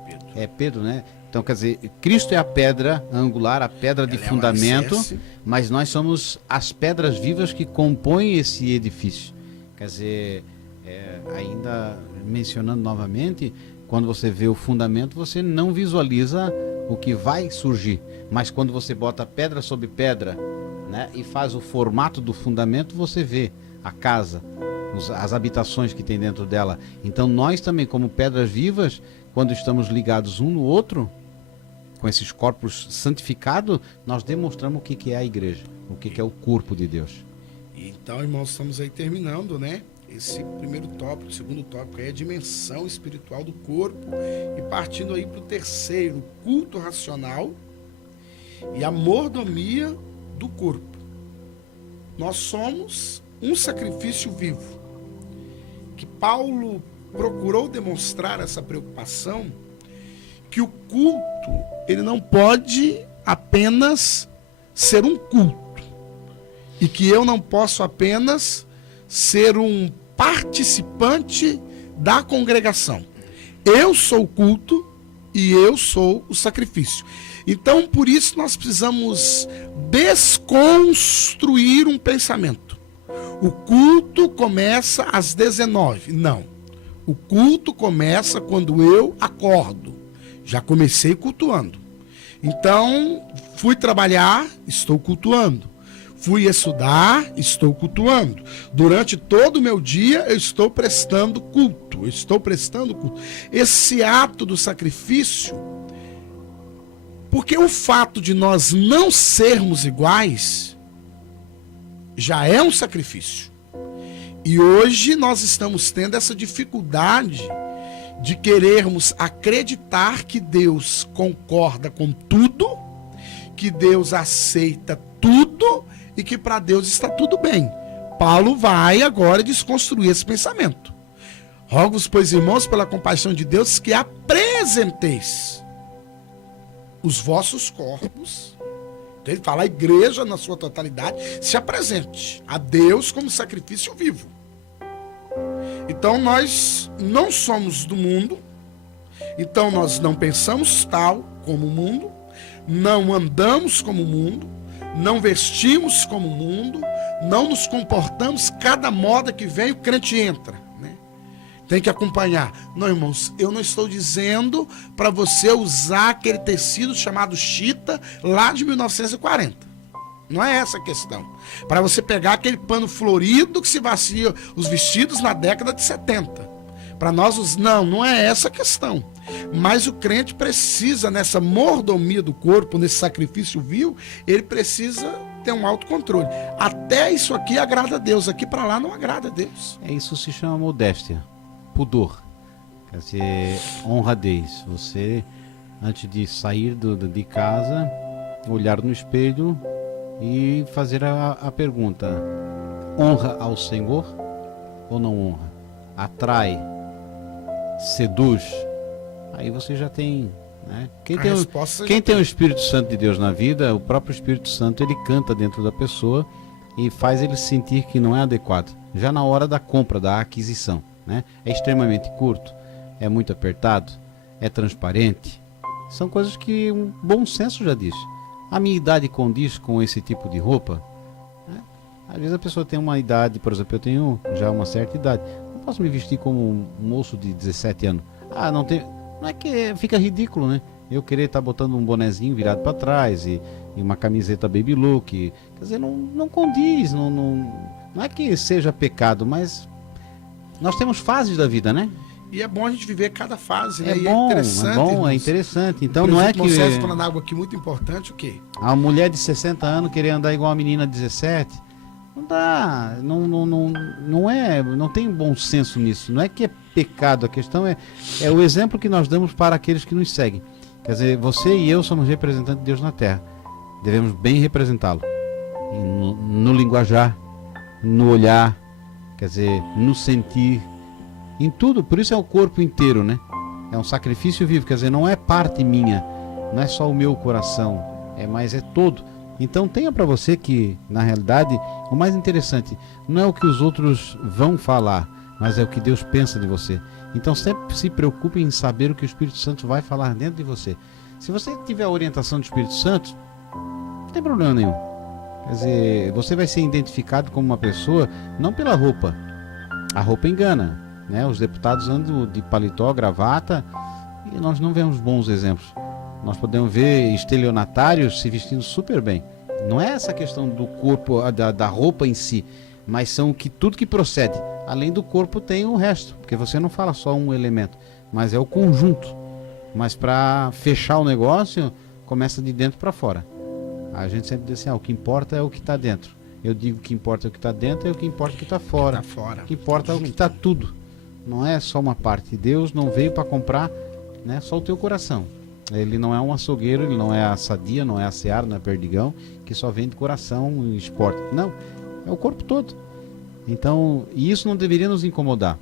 Pedro. É Pedro, né? Então, quer dizer, Cristo é a pedra angular, a pedra de fundamento, mas nós somos as pedras vivas que compõem esse edifício. Quer dizer, ainda mencionando novamente, quando você vê o fundamento, você não visualiza o que vai surgir. Mas quando você bota pedra sobre pedra, né, e faz o formato do fundamento, você vê a casa, as habitações que tem dentro dela. Então nós também, como pedras vivas, quando estamos ligados um no outro, com esses corpos santificados, nós demonstramos o que é a igreja, o que é o corpo de Deus. Então, irmãos, estamos aí terminando, né? Esse primeiro tópico, o segundo tópico é a dimensão espiritual do corpo, e partindo aí para o terceiro, culto racional e a mordomia do corpo. Nós somos um sacrifício vivo, que Paulo procurou demonstrar essa preocupação, que o culto, ele não pode apenas ser um culto, e que eu não posso apenas ser um participante da congregação. Eu sou o culto e eu sou o sacrifício. Então, por isso, nós precisamos desconstruir um pensamento. O culto começa às 19. Não. O culto começa quando eu acordo. Já comecei cultuando. Então, fui trabalhar, estou cultuando. Fui estudar, estou cultuando. Durante todo o meu dia, eu estou prestando culto. Esse ato do sacrifício, porque o fato de nós não sermos iguais, já é um sacrifício. E hoje nós estamos tendo essa dificuldade de querermos acreditar que Deus concorda com tudo, que Deus aceita tudo e que para Deus está tudo bem. Paulo vai agora desconstruir esse pensamento. Rogo-vos, pois, irmãos, pela compaixão de Deus, que apresenteis os vossos corpos. Então ele fala, a igreja na sua totalidade se apresente a Deus como sacrifício vivo. Então nós não somos do mundo, então nós não pensamos tal como o mundo, não andamos como o mundo, não vestimos como o mundo, não nos comportamos cada moda que vem o crente entra, né? Tem que acompanhar. Não, irmãos, eu não estou dizendo para você usar aquele tecido chamado chita lá de 1940. Não é essa a questão. Para você pegar aquele pano florido que se vacia os vestidos na década de 70. Para nós, não é essa a questão. Mas o crente precisa, nessa mordomia do corpo, nesse sacrifício vil, ele precisa ter um autocontrole. Até isso aqui agrada a Deus, aqui para lá não agrada a Deus. Isso se chama modéstia, pudor. Quer dizer, honradez. Você, antes de sair de casa, olhar no espelho e fazer a pergunta: honra ao Senhor ou não honra? Atrai, seduz? Aí você já tem, né? Quem tem o Espírito Santo de Deus na vida, o próprio Espírito Santo, ele canta dentro da pessoa e faz ele sentir que não é adequado, já na hora da compra, da aquisição, né? É extremamente curto, é muito apertado, é transparente. São coisas que um bom senso já diz. A minha idade condiz com esse tipo de roupa, né? Às vezes a pessoa tem uma idade, por exemplo, eu tenho já uma certa idade, não posso me vestir como um moço de 17 anos. Não é que fica ridículo, né? Eu querer estar botando um bonezinho virado para trás e uma camiseta baby look, quer dizer, não condiz, não é que seja pecado, mas nós temos fases da vida, né? E é bom a gente viver cada fase, né? É bom, é interessante. Então não é que... Você falando algo aqui muito importante, o quê? A mulher de 60 anos querer andar igual a menina de 17, não dá, não tem bom senso nisso. Não é que é pecado, a questão é o exemplo que nós damos para aqueles que nos seguem. Quer dizer, você e eu somos representantes de Deus na Terra. Devemos bem representá-lo. No linguajar, no olhar, quer dizer, no sentir, em tudo. Por isso é o corpo inteiro, né? É um sacrifício vivo, quer dizer, não é parte minha, não é só o meu coração, mas é todo. Então tenha para você que, na realidade, o mais interessante não é o que os outros vão falar, mas é o que Deus pensa de você. Então sempre se preocupe em saber o que o Espírito Santo vai falar dentro de você. Se você tiver a orientação do Espírito Santo, não tem problema nenhum. Quer dizer, você vai ser identificado como uma pessoa, não pela roupa. A roupa engana, né? Os deputados andam de paletó, gravata, e nós não vemos bons exemplos. Nós podemos ver estelionatários se vestindo super bem. Não é essa questão do corpo, da roupa em si, mas são tudo que procede. Além do corpo tem o resto, porque você não fala só um elemento, mas é o conjunto. Mas para fechar o negócio, começa de dentro para fora. A gente sempre diz assim, o que importa é o que está dentro. Eu digo que importa é o que está dentro e o que importa é o que está fora. O que importa é o que está tudo. Não é só uma parte. Deus não veio para comprar, né, só o teu coração. Ele não é um açougueiro, ele não é a Sadia, não é a Seara, não é a Perdigão, que só vende coração e esporte. Não, é o corpo todo. Então, e isso não deveria nos incomodar.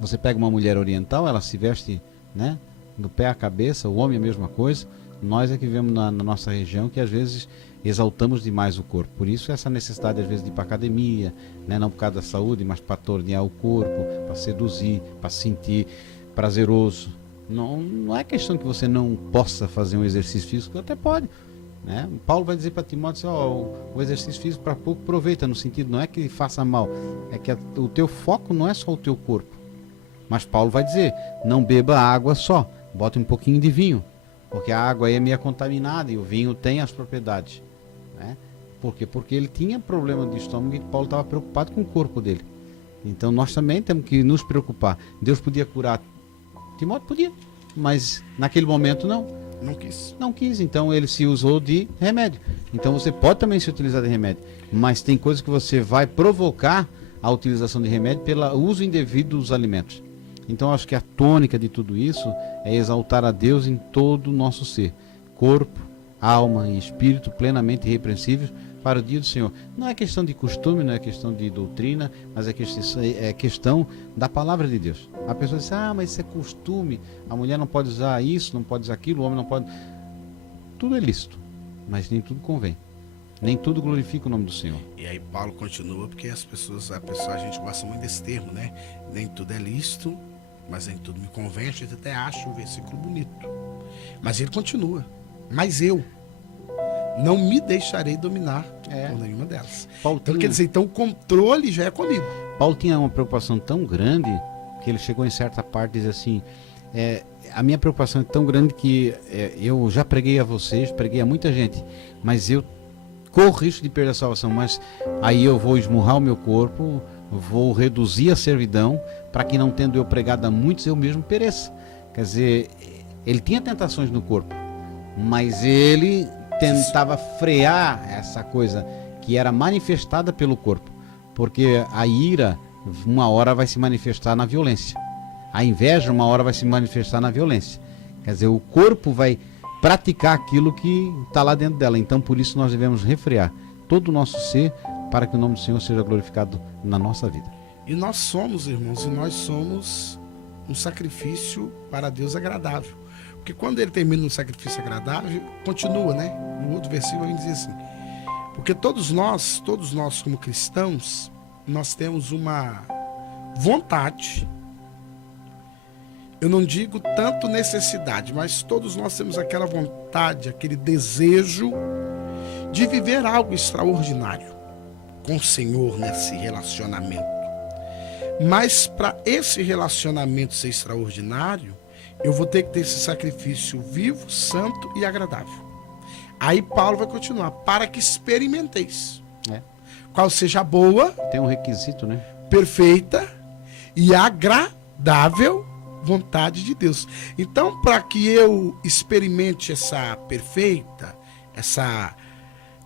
Você pega uma mulher oriental, ela se veste, né, do pé à cabeça, o homem é a mesma coisa. Nós é que vivemos na nossa região que às vezes exaltamos demais o corpo. Por isso essa necessidade às vezes de ir para a academia, né, não por causa da saúde, mas para tornear o corpo, para seduzir, para sentir prazeroso. Não é questão que você não possa fazer um exercício físico, até pode, né? Paulo vai dizer para Timóteo, o exercício físico para pouco aproveita, no sentido, não é que faça mal, é que o teu foco não é só o teu corpo. Mas Paulo vai dizer, não beba água só, bote um pouquinho de vinho, porque a água aí é meio contaminada e o vinho tem as propriedades, né? Por quê? Porque ele tinha problema de estômago e Paulo estava preocupado com o corpo dele. Então nós também temos que nos preocupar. Deus podia curar Timóteo? Podia, mas naquele momento não quis, então ele se usou de remédio. Então você pode também se utilizar de remédio, mas tem coisas que você vai provocar a utilização de remédio pelo uso indevido dos alimentos. Então acho que a tônica de tudo isso é exaltar a Deus em todo o nosso ser, corpo, alma e espírito plenamente irrepreensíveis para o dia do Senhor. Não é questão de costume, não é questão de doutrina, mas é questão da palavra de Deus. A pessoa diz, mas isso é costume, a mulher não pode usar isso, não pode usar aquilo, o homem não pode... Tudo é lícito, mas nem tudo convém. Nem tudo glorifica o nome do Senhor. E aí Paulo continua, porque a gente gosta muito desse termo, né? Nem tudo é lícito, mas nem tudo me convém. A gente até acha um versículo bonito. Mas ele continua. Mas eu não me deixarei dominar por nenhuma delas. Então, quer dizer, então o controle já é comigo. Paulo tinha uma preocupação tão grande que ele chegou em certa parte e diz assim, a minha preocupação é tão grande que eu já preguei a vocês, preguei a muita gente, mas eu corro risco de perder a salvação, mas aí eu vou esmurrar o meu corpo, vou reduzir a servidão, para que não tendo eu pregado a muitos, eu mesmo pereça. Quer dizer, ele tinha tentações no corpo, mas ele tentava frear essa coisa que era manifestada pelo corpo, porque a ira uma hora vai se manifestar na violência, a inveja uma hora vai se manifestar na violência. Quer dizer, o corpo vai praticar aquilo que está lá dentro dela. Então por isso nós devemos refrear todo o nosso ser para que o nome do Senhor seja glorificado na nossa vida. E nós somos, irmãos, um sacrifício para Deus agradável. Porque quando ele termina um sacrifício agradável, continua, né? No outro versículo ele diz assim, porque todos nós como cristãos, nós temos uma vontade, eu não digo tanto necessidade, mas todos nós temos aquela vontade, aquele desejo de viver algo extraordinário com o Senhor nesse relacionamento. Mas para esse relacionamento ser extraordinário, eu vou ter que ter esse sacrifício vivo, santo e agradável. Aí Paulo vai continuar, para que experimenteis qual seja a boa, tem um requisito, né? Perfeita e agradável vontade de Deus. Então, para que eu experimente essa perfeita, essa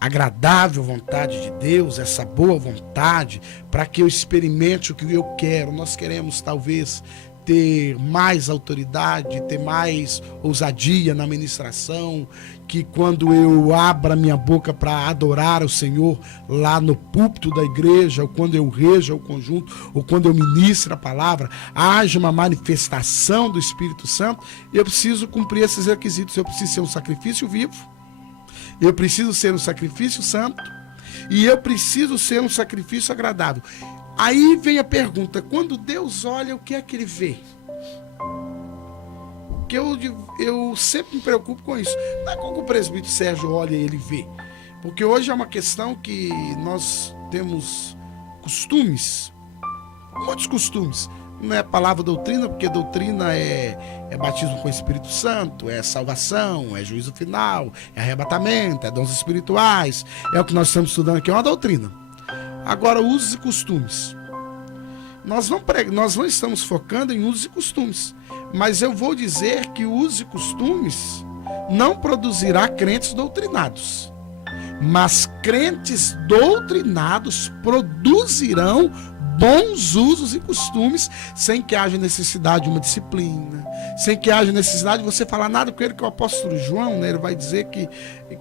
agradável vontade de Deus, essa boa vontade, para que eu experimente o que eu quero, nós queremos talvez ter mais autoridade, ter mais ousadia na ministração, que quando eu abra minha boca para adorar o Senhor lá no púlpito da igreja, ou quando eu reja o conjunto, ou quando eu ministre a palavra, haja uma manifestação do Espírito Santo, eu preciso cumprir esses requisitos. Eu preciso ser um sacrifício vivo, eu preciso ser um sacrifício santo, e eu preciso ser um sacrifício agradável. Aí vem a pergunta, quando Deus olha, o que é que ele vê? Porque eu sempre me preocupo com isso. Não é como o presbítero Sérgio olha e ele vê. Porque hoje é uma questão que nós temos costumes, muitos costumes. Não é palavra doutrina, porque doutrina é batismo com o Espírito Santo, é salvação, é juízo final, é arrebatamento, é dons espirituais. É o que nós estamos estudando aqui, é uma doutrina. Agora, usos e costumes. Nós não estamos focando em usos e costumes, mas eu vou dizer que usos e costumes não produzirá crentes doutrinados, mas crentes doutrinados produzirão bons usos e costumes, sem que haja necessidade de uma disciplina, sem que haja necessidade de você falar nada com ele, que o apóstolo João, né, ele vai dizer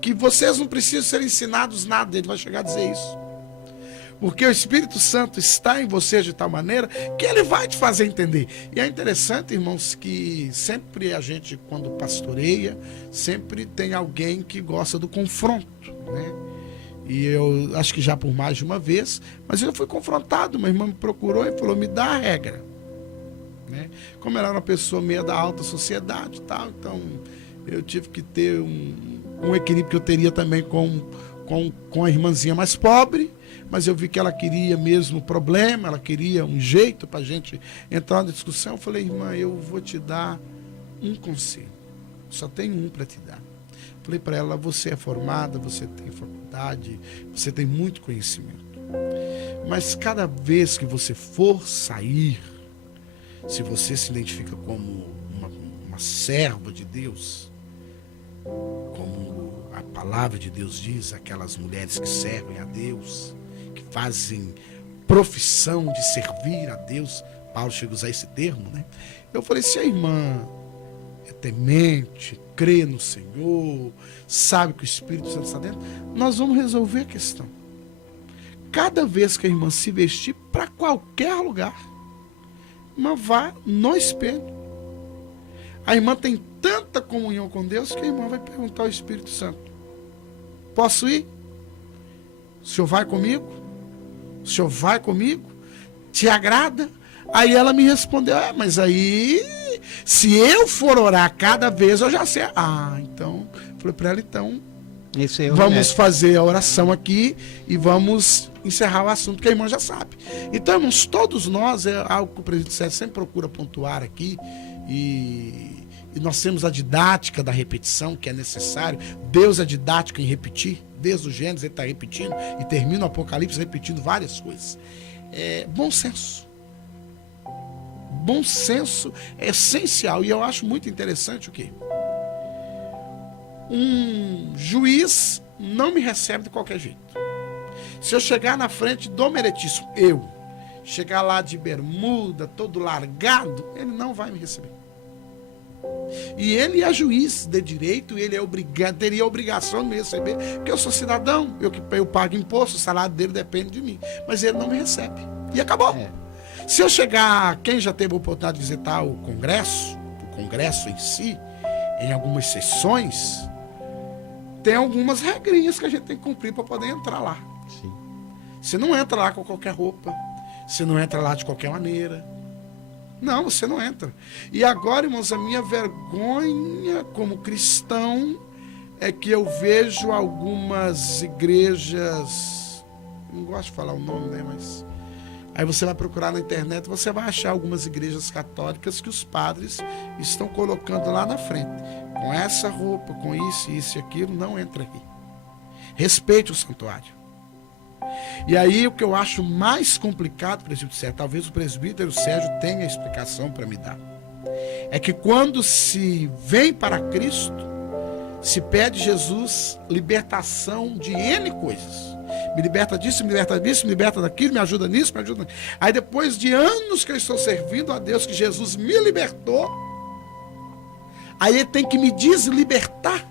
que vocês não precisam ser ensinados nada, ele vai chegar a dizer isso. Porque o Espírito Santo está em você de tal maneira que ele vai te fazer entender. E é interessante, irmãos, que sempre a gente, quando pastoreia, sempre tem alguém que gosta do confronto, né? E eu acho que já por mais de uma vez, mas eu fui confrontado, uma irmã me procurou e falou, me dá a regra, né? Como ela era uma pessoa meio da alta sociedade e tal, então eu tive que ter um equilíbrio que eu teria também com a irmãzinha mais pobre, mas eu vi que ela queria mesmo problema, ela queria um jeito para a gente entrar na discussão. Eu falei, irmã, eu vou te dar um conselho, só tenho um para te dar. Falei para ela, você é formada, você tem faculdade, você tem muito conhecimento, mas cada vez que você for sair, se você se identifica como uma serva de Deus, como a palavra de Deus diz, aquelas mulheres que servem a Deus, que fazem profissão de servir a Deus, Paulo chega a usar esse termo, né? Eu falei, se a irmã é temente, crê no Senhor, sabe que o Espírito Santo está dentro, nós vamos resolver a questão. Cada vez que a irmã se vestir para qualquer lugar, a irmã vá no espelho. A irmã tem tanta comunhão com Deus que a irmã vai perguntar ao Espírito Santo: posso ir? O senhor vai comigo? O senhor vai comigo? Te agrada? Aí ela me respondeu: mas aí, se eu for orar cada vez, eu já sei. Então, falei para ela, então, vamos fazer a oração aqui e vamos encerrar o assunto que a irmã já sabe. Então, irmãos, todos nós, é algo que o presidente Sérgio sempre procura pontuar aqui, e nós temos a didática da repetição, que é necessário. Deus é didático em repetir. Desde o Gênesis ele está repetindo e termina o Apocalipse repetindo várias coisas. Bom senso. Bom senso é essencial. E eu acho muito interessante o quê? Um juiz não me recebe de qualquer jeito. Se eu chegar na frente do meritíssimo, chegar lá de bermuda, todo largado, ele não vai me receber. E ele é juiz de direito, ele teria a obrigação de me receber, porque eu sou cidadão, eu pago imposto, o salário dele depende de mim, mas ele não me recebe. E acabou. Se eu chegar, quem já teve a oportunidade de visitar o Congresso em si, em algumas sessões, tem algumas regrinhas que a gente tem que cumprir para poder entrar lá. Sim. Você não entra lá com qualquer roupa, você não entra lá de qualquer maneira. Não, você não entra. E agora, irmãos, a minha vergonha como cristão é que eu vejo algumas igrejas, não gosto de falar o nome, né, mas aí você vai procurar na internet, você vai achar algumas igrejas católicas que os padres estão colocando lá na frente, com essa roupa, com isso e aquilo, não entra aqui. Respeite o santuário. E aí o que eu acho mais complicado, presbítero Sérgio, talvez o presbítero Sérgio tenha explicação para me dar, é que quando se vem para Cristo, se pede Jesus libertação de N coisas. Me liberta disso, me liberta disso, me liberta daquilo, me ajuda nisso, me ajuda naquilo. Aí depois de anos que eu estou servindo a Deus, que Jesus me libertou, aí ele tem que me deslibertar.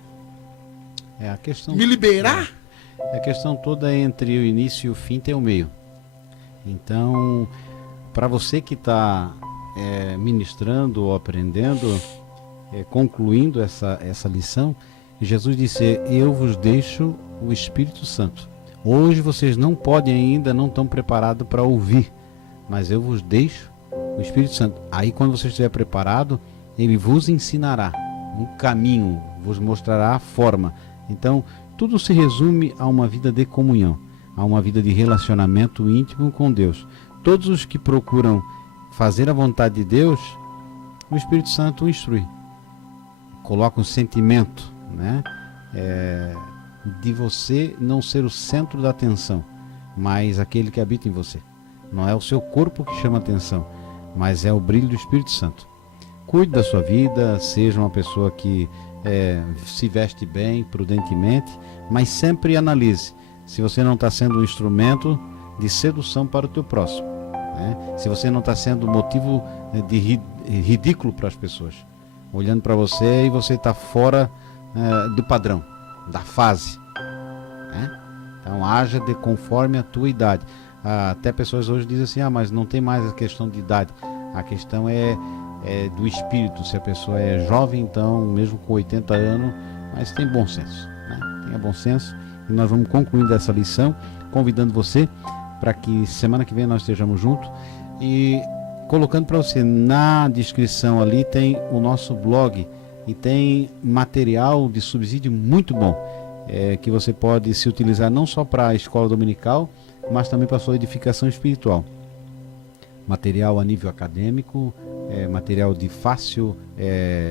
A questão, me liberar. A questão toda entre o início e o fim tem o meio. Então, para você que está ministrando ou aprendendo, concluindo essa lição, Jesus disse: eu vos deixo o Espírito Santo. Hoje vocês não podem ainda, não estão preparados para ouvir, mas eu vos deixo o Espírito Santo. Aí quando você estiver preparado, ele vos ensinará um caminho, vos mostrará a forma. Então, tudo se resume a uma vida de comunhão, a uma vida de relacionamento íntimo com Deus. Todos os que procuram fazer a vontade de Deus, o Espírito Santo o instrui. Coloca um sentimento, né? De você não ser o centro da atenção, mas aquele que habita em você. Não é o seu corpo que chama atenção, mas é o brilho do Espírito Santo. Cuide da sua vida, seja uma pessoa que se veste bem, prudentemente, mas sempre analise se você não está sendo um instrumento de sedução para o teu próximo, né? Se você não está sendo motivo de ridículo para as pessoas, olhando para você e você está fora do padrão, da fase, né? Então haja conforme a tua idade. Até pessoas hoje dizem assim: mas não tem mais a questão de idade, a questão é do espírito. Se a pessoa é jovem, então mesmo com 80 anos, mas tem bom senso, né? Tenha bom senso. E nós vamos concluindo essa lição, convidando você para que semana que vem nós estejamos juntos, e colocando para você na descrição ali tem o nosso blog e tem material de subsídio muito bom, que você pode se utilizar não só para a escola dominical, mas também para a sua edificação espiritual. Material a nível acadêmico, material de fácil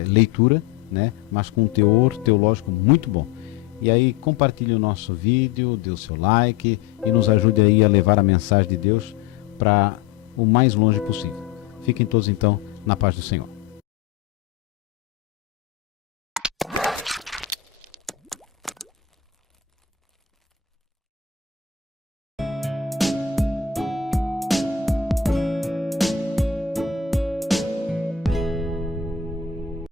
leitura, né? Mas com um teor teológico muito bom. E aí compartilhe o nosso vídeo, dê o seu like e nos ajude aí a levar a mensagem de Deus para o mais longe possível. Fiquem todos então na paz do Senhor.